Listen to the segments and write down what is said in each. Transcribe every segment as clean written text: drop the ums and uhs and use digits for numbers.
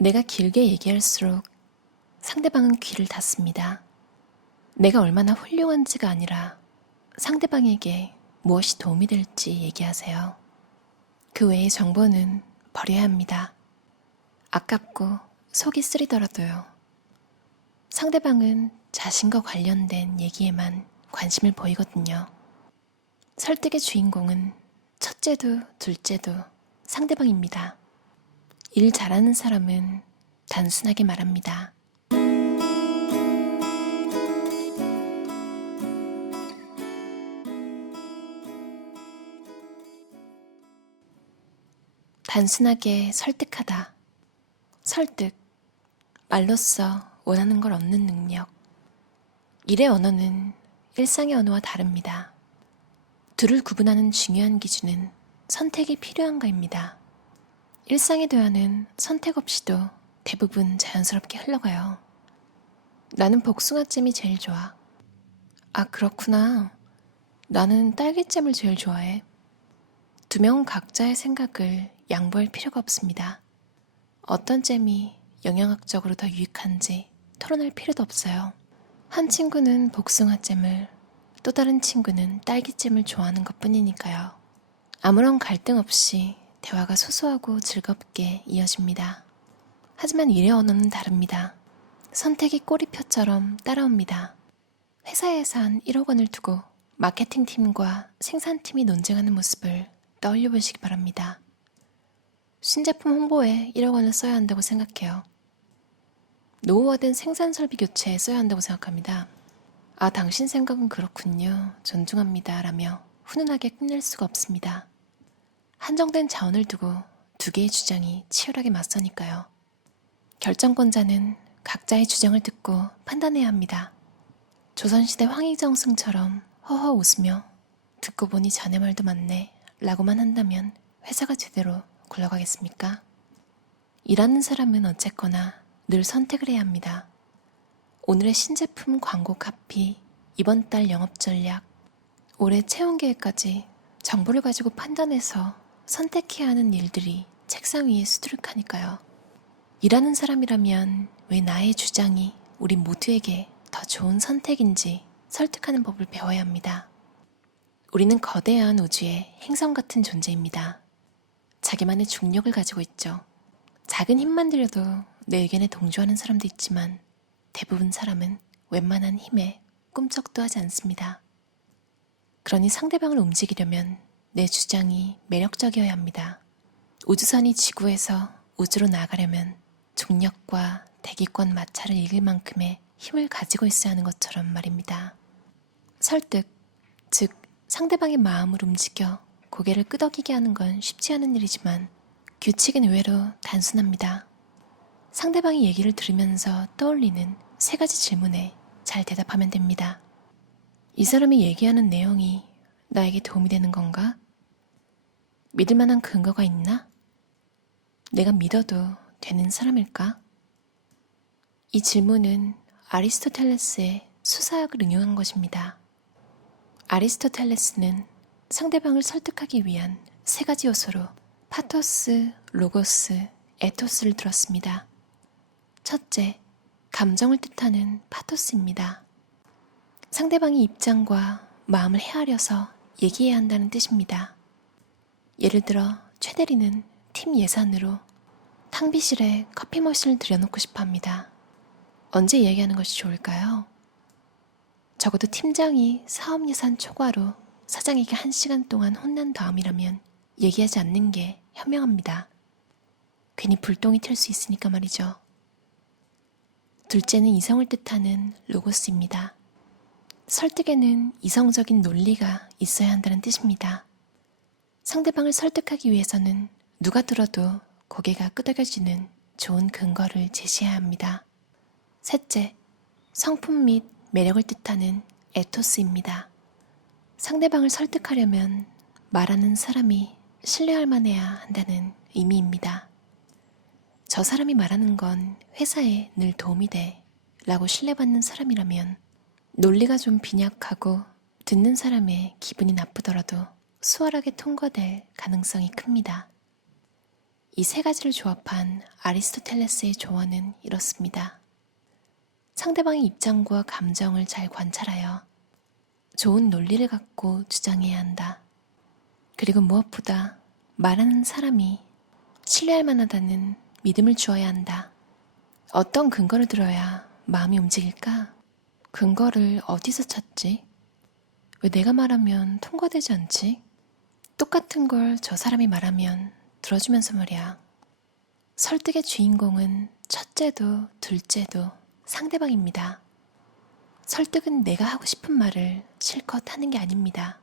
내가 길게 얘기할수록 상대방은 귀를 닫습니다. 내가 얼마나 훌륭한지가 아니라 상대방에게 무엇이 도움이 될지 얘기하세요. 그 외의 정보는 버려야 합니다. 아깝고 속이 쓰리더라도요. 상대방은 자신과 관련된 얘기에만 관심을 보이거든요. 설득의 주인공은 첫째도 둘째도 상대방입니다. 일 잘하는 사람은 단순하게 말합니다. 단순하게 설득하다. 설득. 말로써 원하는 걸 얻는 능력. 일의 언어는 일상의 언어와 다릅니다. 둘을 구분하는 중요한 기준은 선택이 필요한가입니다. 일상의 대화는 선택 없이도 대부분 자연스럽게 흘러가요. 나는 복숭아잼이 제일 좋아. 아, 그렇구나. 나는 딸기잼을 제일 좋아해. 두 명은 각자의 생각을 양보할 필요가 없습니다. 어떤 잼이 영양학적으로 더 유익한지 토론할 필요도 없어요. 한 친구는 복숭아잼을, 또 다른 친구는 딸기잼을 좋아하는 것뿐이니까요. 아무런 갈등 없이 대화가 소소하고 즐겁게 이어집니다. 하지만 일의 언어는 다릅니다. 선택이 꼬리표처럼 따라옵니다. 회사에서 한 1억 원을 두고 마케팅팀과 생산팀이 논쟁하는 모습을 떠올려 보시기 바랍니다. 신제품 홍보에 1억 원을 써야 한다고 생각해요. 노후화된 생산 설비 교체에 써야 한다고 생각합니다. 아, 당신 생각은 그렇군요. 존중합니다. 라며 훈훈하게 끝낼 수가 없습니다. 한정된 자원을 두고 두 개의 주장이 치열하게 맞서니까요. 결정권자는 각자의 주장을 듣고 판단해야 합니다. 조선시대 황희정승처럼 허허 웃으며 듣고 보니 자네 말도 맞네 라고만 한다면 회사가 제대로 굴러가겠습니까? 일하는 사람은 어쨌거나 늘 선택을 해야 합니다. 오늘의 신제품 광고 카피, 이번 달 영업 전략, 올해 채용 계획까지 정보를 가지고 판단해서 선택해야 하는 일들이 책상 위에 수두룩하니까요. 일하는 사람이라면 왜 나의 주장이 우리 모두에게 더 좋은 선택인지 설득하는 법을 배워야 합니다. 우리는 거대한 우주의 행성 같은 존재입니다. 자기만의 중력을 가지고 있죠. 작은 힘만 들여도 내 의견에 동조하는 사람도 있지만 대부분 사람은 웬만한 힘에 꿈쩍도 하지 않습니다. 그러니 상대방을 움직이려면 내 주장이 매력적이어야 합니다. 우주선이 지구에서 우주로 나가려면 중력과 대기권 마찰을 이길 만큼의 힘을 가지고 있어야 하는 것처럼 말입니다. 설득, 즉 상대방의 마음을 움직여 고개를 끄덕이게 하는 건 쉽지 않은 일이지만 규칙은 의외로 단순합니다. 상대방이 얘기를 들으면서 떠올리는 3가지 질문에 잘 대답하면 됩니다. 이 사람이 얘기하는 내용이 나에게 도움이 되는 건가? 믿을 만한 근거가 있나? 내가 믿어도 되는 사람일까? 이 질문은 아리스토텔레스의 수사학을 응용한 것입니다. 아리스토텔레스는 상대방을 설득하기 위한 3가지 요소로 파토스, 로고스, 에토스를 들었습니다. 첫째, 감정을 뜻하는 파토스입니다. 상대방의 입장과 마음을 헤아려서 얘기해야 한다는 뜻입니다. 예를 들어 최 대리는 팀 예산으로 탕비실에 커피 머신을 들여놓고 싶어 합니다. 언제 이야기하는 것이 좋을까요? 적어도 팀장이 사업 예산 초과로 사장에게 1시간 동안 혼난 다음이라면 얘기하지 않는 게 현명합니다. 괜히 불똥이 튈 수 있으니까 말이죠. 둘째는 이성을 뜻하는 로고스입니다. 설득에는 이성적인 논리가 있어야 한다는 뜻입니다. 상대방을 설득하기 위해서는 누가 들어도 고개가 끄덕여지는 좋은 근거를 제시해야 합니다. 셋째, 성품 및 매력을 뜻하는 에토스입니다. 상대방을 설득하려면 말하는 사람이 신뢰할 만해야 한다는 의미입니다. 저 사람이 말하는 건 회사에 늘 도움이 돼 라고 신뢰받는 사람이라면 논리가 좀 빈약하고 듣는 사람의 기분이 나쁘더라도 수월하게 통과될 가능성이 큽니다. 이 세 가지를 조합한 아리스토텔레스의 조언은 이렇습니다. 상대방의 입장과 감정을 잘 관찰하여 좋은 논리를 갖고 주장해야 한다. 그리고 무엇보다 말하는 사람이 신뢰할 만하다는 믿음을 주어야 한다. 어떤 근거를 들어야 마음이 움직일까? 근거를 어디서 찾지? 왜 내가 말하면 통과되지 않지? 똑같은 걸 저 사람이 말하면 들어주면서 말이야. 설득의 주인공은 첫째도 둘째도 상대방입니다. 설득은 내가 하고 싶은 말을 실컷 하는 게 아닙니다.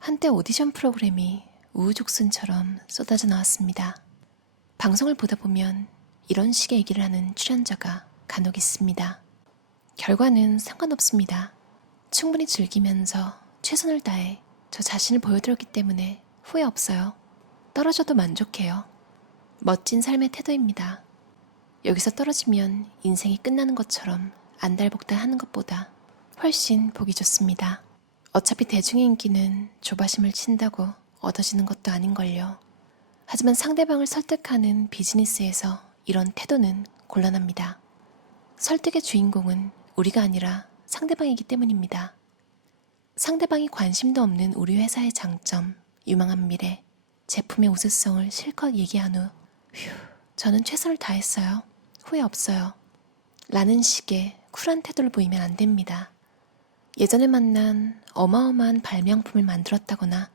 한때 오디션 프로그램이 우후죽순처럼 쏟아져 나왔습니다. 방송을 보다 보면 이런 식의 얘기를 하는 출연자가 간혹 있습니다. 결과는 상관없습니다. 충분히 즐기면서 최선을 다해 저 자신을 보여드렸기 때문에 후회 없어요. 떨어져도 만족해요. 멋진 삶의 태도입니다. 여기서 떨어지면 인생이 끝나는 것처럼 안달복달 하는 것보다 훨씬 보기 좋습니다. 어차피 대중의 인기는 조바심을 친다고 얻어지는 것도 아닌걸요. 하지만 상대방을 설득하는 비즈니스에서 이런 태도는 곤란합니다. 설득의 주인공은 우리가 아니라 상대방이기 때문입니다. 상대방이 관심도 없는 우리 회사의 장점, 유망한 미래, 제품의 우수성을 실컷 얘기한 후 저는 최선을 다했어요. 후회 없어요. 라는 식의 쿨한 태도를 보이면 안 됩니다. 예전에 만난 어마어마한 발명품을 만들었다거나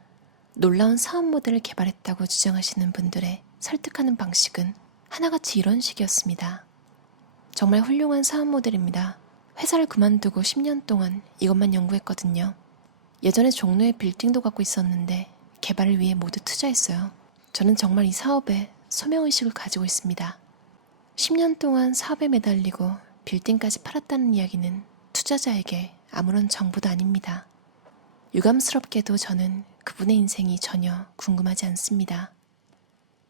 놀라운 사업 모델을 개발했다고 주장하시는 분들의 설득하는 방식은 하나같이 이런 식이었습니다. 정말 훌륭한 사업 모델입니다. 회사를 그만두고 10년 동안 이것만 연구했거든요. 예전에 종로에 빌딩도 갖고 있었는데 개발을 위해 모두 투자했어요. 저는 정말 이 사업에 소명의식을 가지고 있습니다. 10년 동안 사업에 매달리고 빌딩까지 팔았다는 이야기는 투자자에게 아무런 정보도 아닙니다. 유감스럽게도 저는 그분의 인생이 전혀 궁금하지 않습니다.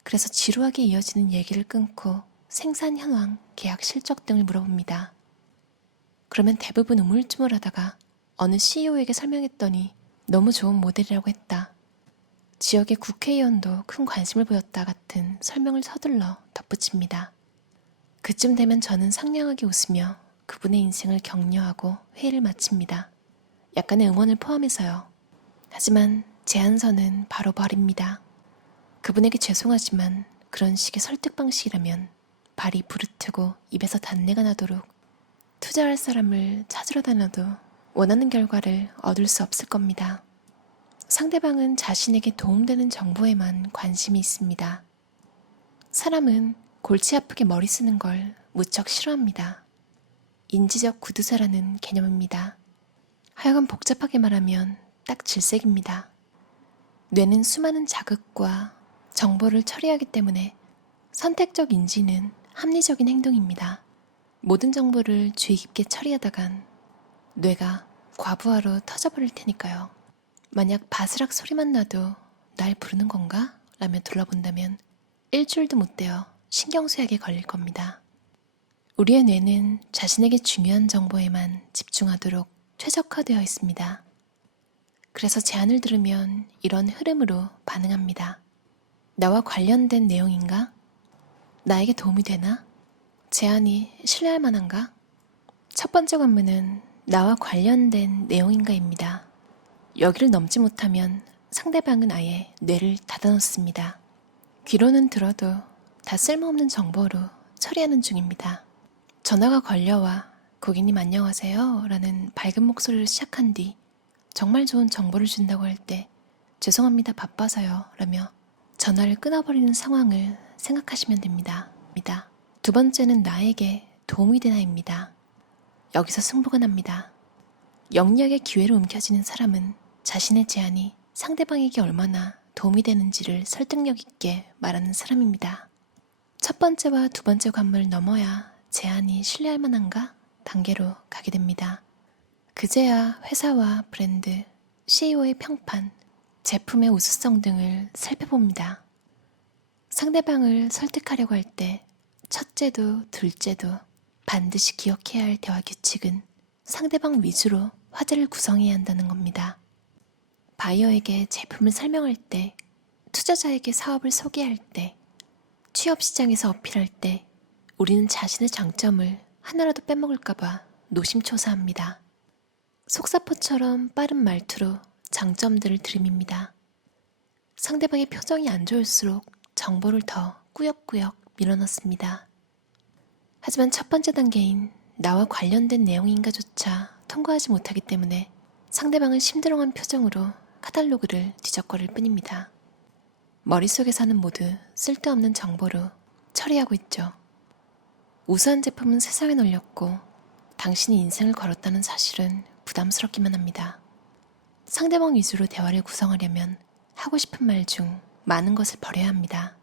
그래서 지루하게 이어지는 얘기를 끊고 생산 현황, 계약 실적 등을 물어봅니다. 그러면 대부분 우물쭈물하다가 어느 CEO에게 설명했더니 너무 좋은 모델이라고 했다. 지역의 국회의원도 큰 관심을 보였다 같은 설명을 서둘러 덧붙입니다. 그쯤 되면 저는 상냥하게 웃으며 그분의 인생을 격려하고 회의를 마칩니다. 약간의 응원을 포함해서요. 하지만 제안서는 바로 버립니다. 그분에게 죄송하지만 그런 식의 설득 방식이라면 발이 부르트고 입에서 단내가 나도록 투자할 사람을 찾으러 다녀도 원하는 결과를 얻을 수 없을 겁니다. 상대방은 자신에게 도움되는 정보에만 관심이 있습니다. 사람은 골치 아프게 머리 쓰는 걸 무척 싫어합니다. 인지적 구두쇠라는 개념입니다. 하여간 복잡하게 말하면 딱 질색입니다. 뇌는 수많은 자극과 정보를 처리하기 때문에 선택적 인지는 합리적인 행동입니다. 모든 정보를 주의 깊게 처리하다간 뇌가 과부하로 터져버릴 테니까요. 만약 바스락 소리만 나도 날 부르는 건가? 라며 둘러본다면 일주일도 못 되어 신경쇠약에 걸릴 겁니다. 우리의 뇌는 자신에게 중요한 정보에만 집중하도록 최적화되어 있습니다. 그래서 제안을 들으면 이런 흐름으로 반응합니다. 나와 관련된 내용인가? 나에게 도움이 되나? 제안이 신뢰할 만한가? 첫 번째 관문은 나와 관련된 내용인가입니다. 여기를 넘지 못하면 상대방은 아예 뇌를 닫아놓습니다. 귀로는 들어도 다 쓸모없는 정보로 처리하는 중입니다. 전화가 걸려와 고객님 안녕하세요 라는 밝은 목소리를 시작한 뒤 정말 좋은 정보를 준다고 할 때 죄송합니다 바빠서요 라며 전화를 끊어버리는 상황을 생각하시면 됩니다. 두 번째는 나에게 도움이 되나입니다. 여기서 승부가 납니다. 영리하게 기회를 움켜쥐는 사람은 자신의 제안이 상대방에게 얼마나 도움이 되는지를 설득력 있게 말하는 사람입니다. 첫 번째와 두 번째 관문을 넘어야 제안이 신뢰할 만한가 단계로 가게 됩니다. 그제야 회사와 브랜드, CEO의 평판, 제품의 우수성 등을 살펴봅니다. 상대방을 설득하려고 할 때 첫째도 둘째도 반드시 기억해야 할 대화 규칙은 상대방 위주로 화제를 구성해야 한다는 겁니다. 바이어에게 제품을 설명할 때, 투자자에게 사업을 소개할 때, 취업 시장에서 어필할 때 우리는 자신의 장점을 하나라도 빼먹을까봐 노심초사합니다. 속사포처럼 빠른 말투로 장점들을 들이밉니다. 상대방의 표정이 안 좋을수록 정보를 더 꾸역꾸역 밀어넣습니다. 하지만 첫 번째 단계인 나와 관련된 내용인가조차 통과하지 못하기 때문에 상대방은 심드렁한 표정으로 카탈로그를 뒤적거릴 뿐입니다. 머릿속에서는 모두 쓸데없는 정보로 처리하고 있죠. 우수한 제품은 세상에 널렸고 당신이 인생을 걸었다는 사실은 부담스럽기만 합니다. 상대방 위주로 대화를 구성하려면 하고 싶은 말 중 많은 것을 버려야 합니다.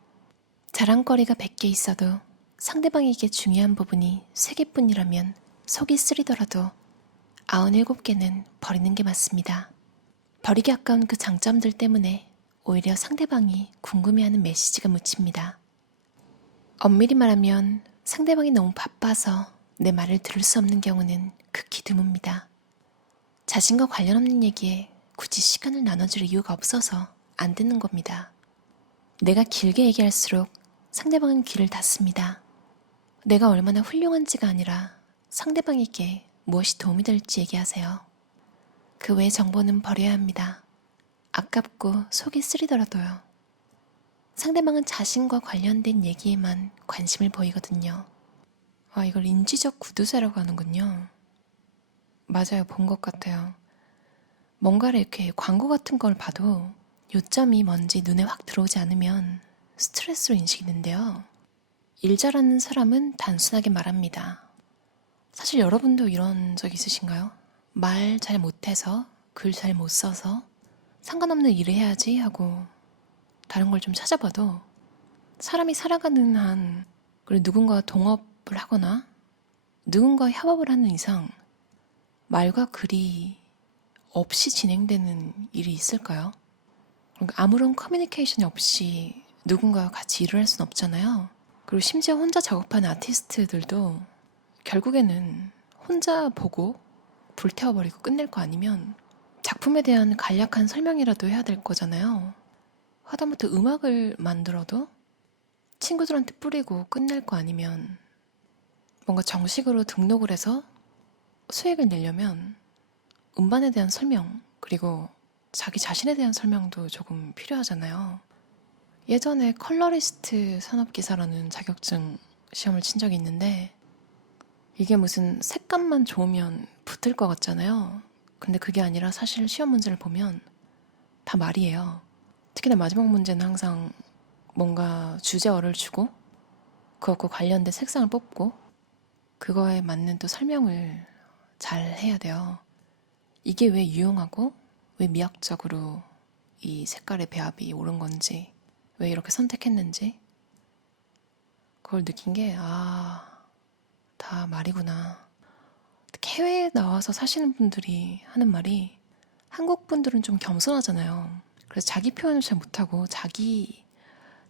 자랑거리가 100개 있어도 상대방에게 중요한 부분이 3개뿐이라면 속이 쓰리더라도 97개는 버리는 게 맞습니다. 버리기 아까운 그 장점들 때문에 오히려 상대방이 궁금해하는 메시지가 묻힙니다. 엄밀히 말하면 상대방이 너무 바빠서 내 말을 들을 수 없는 경우는 극히 드뭅니다. 자신과 관련 없는 얘기에 굳이 시간을 나눠줄 이유가 없어서 안 듣는 겁니다. 내가 길게 얘기할수록 상대방은 귀를 닫습니다. 내가 얼마나 훌륭한지가 아니라 상대방에게 무엇이 도움이 될지 얘기하세요. 그 외의 정보는 버려야 합니다. 아깝고 속이 쓰리더라도요. 상대방은 자신과 관련된 얘기에만 관심을 보이거든요. 아, 이걸 인지적 구두쇠라고 하는군요. 맞아요. 본 것 같아요. 뭔가를 이렇게 광고 같은 걸 봐도 요점이 뭔지 눈에 확 들어오지 않으면 스트레스로 인식이 된대요. 일 잘하는 사람은 단순하게 말합니다. 사실 여러분도 이런 적 있으신가요? 말 잘 못해서, 글 잘 못 써서 상관없는 일을 해야지 하고 다른 걸 좀 찾아봐도 사람이 살아가는 한, 그리고 누군가와 동업을 하거나 누군가와 협업을 하는 이상 말과 글이 없이 진행되는 일이 있을까요? 그러니까 아무런 커뮤니케이션이 없이 누군가와 같이 일을 할 수는 없잖아요. 그리고 심지어 혼자 작업하는 아티스트들도 결국에는 혼자 보고 불태워버리고 끝낼 거 아니면 작품에 대한 간략한 설명이라도 해야 될 거잖아요. 하다못해 음악을 만들어도 친구들한테 뿌리고 끝낼 거 아니면 뭔가 정식으로 등록을 해서 수익을 내려면 음반에 대한 설명, 그리고 자기 자신에 대한 설명도 조금 필요하잖아요. 예전에 컬러리스트 산업기사라는 자격증 시험을 친 적이 있는데 이게 무슨 색감만 좋으면 붙을 것 같잖아요. 근데 그게 아니라 사실 시험 문제를 보면 다 말이에요. 특히나 마지막 문제는 항상 뭔가 주제어를 주고 그것과 관련된 색상을 뽑고 그거에 맞는 또 설명을 잘 해야 돼요. 이게 왜 유용하고 왜 미학적으로 이 색깔의 배합이 옳은 건지, 왜 이렇게 선택했는지 그걸 느낀 게 다 말이구나. 특히 해외에 나와서 사시는 분들이 하는 말이, 한국 분들은 좀 겸손하잖아요. 그래서 자기 표현을 잘 못하고 자기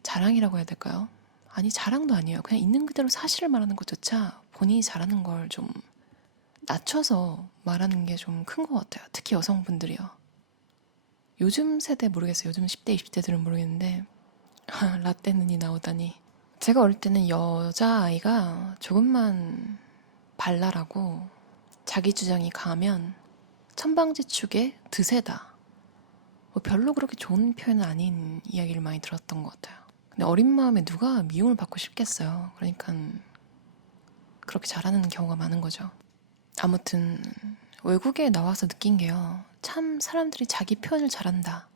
자랑이라고 해야 될까요? 아니, 자랑도 아니에요. 그냥 있는 그대로 사실을 말하는 것조차 본인이 잘하는 걸 좀 낮춰서 말하는 게 좀 큰 것 같아요. 특히 여성분들이요. 요즘 세대 모르겠어요. 요즘 10대, 20대들은 모르겠는데 라떼 눈이 나오다니. 제가 어릴 때는 여자아이가 조금만 발랄하고 자기 주장이 강하면 천방지축의 드세다. 뭐 별로 그렇게 좋은 표현은 아닌 이야기를 많이 들었던 것 같아요. 근데 어린 마음에 누가 미움을 받고 싶겠어요. 그러니까 그렇게 잘하는 경우가 많은 거죠. 아무튼 외국에 나와서 느낀 게요. 참 사람들이 자기 표현을 잘한다.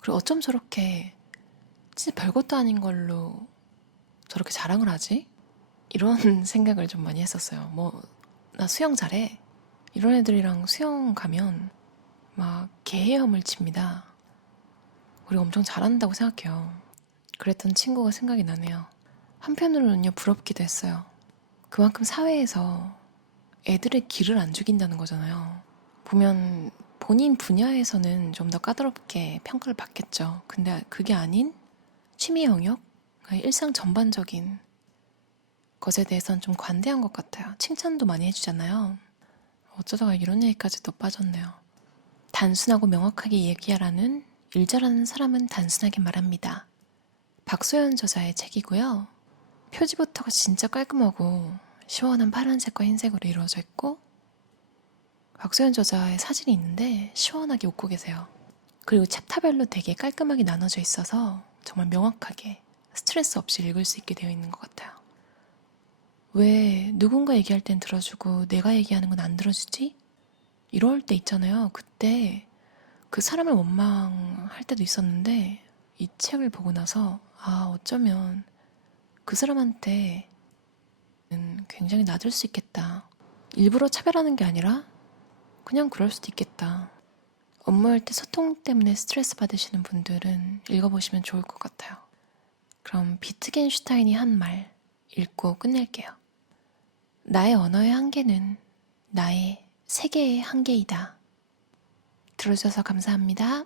그리고 어쩜 저렇게 진짜 별것도 아닌 걸로 저렇게 자랑을 하지? 이런 생각을 좀 많이 했었어요. 뭐, 나 수영 잘해. 이런 애들이랑 수영 가면 막 개헤엄을 칩니다. 그리고 엄청 잘한다고 생각해요. 그랬던 친구가 생각이 나네요. 한편으로는요, 부럽기도 했어요. 그만큼 사회에서 애들의 기를 안 죽인다는 거잖아요. 보면 본인 분야에서는 좀 더 까다롭게 평가를 받겠죠. 근데 그게 아닌 취미 영역, 일상 전반적인 것에 대해서는 좀 관대한 것 같아요. 칭찬도 많이 해주잖아요. 어쩌다가 이런 얘기까지 또 빠졌네요. 단순하고 명확하게 얘기하라는 일 잘하는 사람은 단순하게 말합니다. 박소연 저자의 책이고요. 표지부터가 진짜 깔끔하고 시원한 파란색과 흰색으로 이루어져 있고 박소연 저자의 사진이 있는데 시원하게 웃고 계세요. 그리고 챕터별로 되게 깔끔하게 나눠져 있어서 정말 명확하게 스트레스 없이 읽을 수 있게 되어 있는 것 같아요. 왜 누군가 얘기할 땐 들어주고 내가 얘기하는 건 안 들어주지? 이럴 때 있잖아요. 그때 그 사람을 원망할 때도 있었는데 이 책을 보고 나서 어쩌면 그 사람한테는 굉장히 낮을 수 있겠다. 일부러 차별하는 게 아니라 그냥 그럴 수도 있겠다. 업무할 때 소통 때문에 스트레스 받으시는 분들은 읽어보시면 좋을 것 같아요. 그럼 비트겐슈타인이 한 말 읽고 끝낼게요. 나의 언어의 한계는 나의 세계의 한계이다. 들어주셔서 감사합니다.